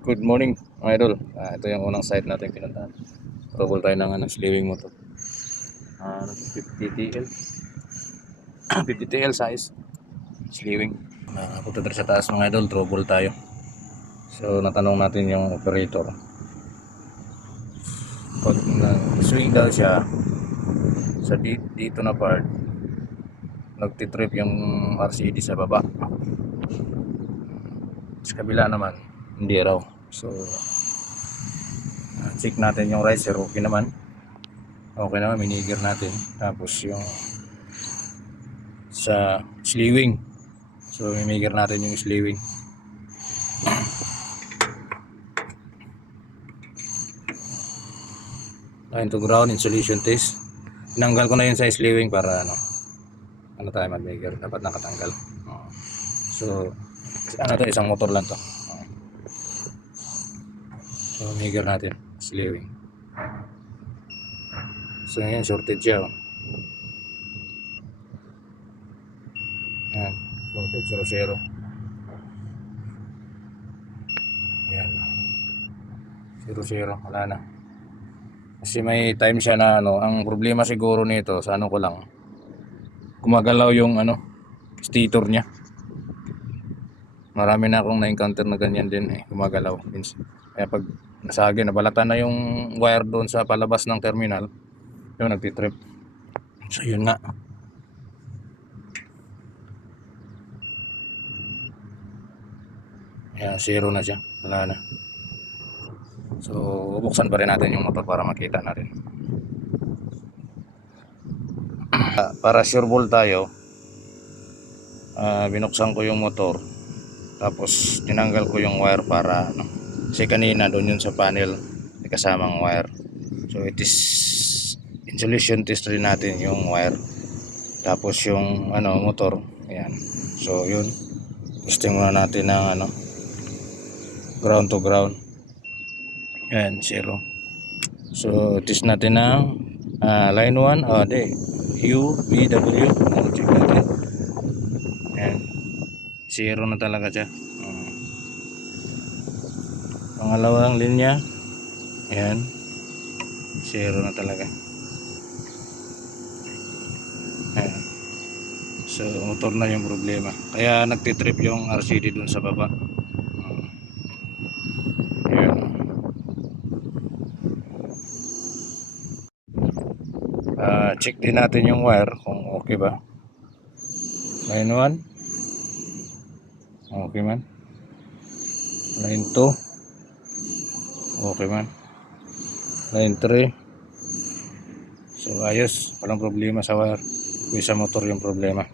Good morning mga idol. Ito yung unang site natin pinuntahan. Trouble tayo ng slewing mo to. 50 TL. 50 TL size. Slewing. Punta tayo sa taas mga idol. Trouble tayo. So natanong natin yung operator. Pag swing daw siya sa dito na part, nagtitrip yung RCD sa baba. Sa kabila naman, hindi raw. So check natin yung riser. Okay naman. Okay naman, minigir natin. Tapos yung sa slewing. So mimigir natin yung slewing. Line to ground insulation test. Tinanggal ko na yun sa slewing para ano tayo mag-migger. Dapat nakatanggal. So to, isang motor lang to. So migger natin slewing. So yan, shorted siya. Yan, shorted 0-0. Yan, 0-0, wala na. Kasi may time siya na ang problema siguro nito sa ko lang, gumagalaw yung stator niya. Marami na akong na-encounter na ganyan din gumagalaw. Kaya pag nasagi, nabalatan na yung wire doon sa palabas ng terminal, yung nagtitrip. So yun nga. Ayan, 0 na siya, wala na. So bubuksan pa rin natin yung motor para makita natin. Para sure ball tayo, binuksan ko yung motor, tapos tinanggal ko yung wire para kasi kanina doon yun sa panel may kasamang wire. So it is insulation test rin natin yung wire, tapos yung motor. Ayan. So yun, testing muna natin ng ground to ground. Ayan, 0. So test natin ng line 1, U, V, W. Check natin. Ayan, 0 na talaga siya. Pangalawang linya, ayan, 0 na talaga. Ayan. So motor na yung problema, kaya nagtitrip yung RCD dun sa baba. Ayan. Check din natin yung wire kung okay ba. Line 1 okay man, line 2 okay man, line 3. So ayos, walang problema sa wire. Sa motor yung problema.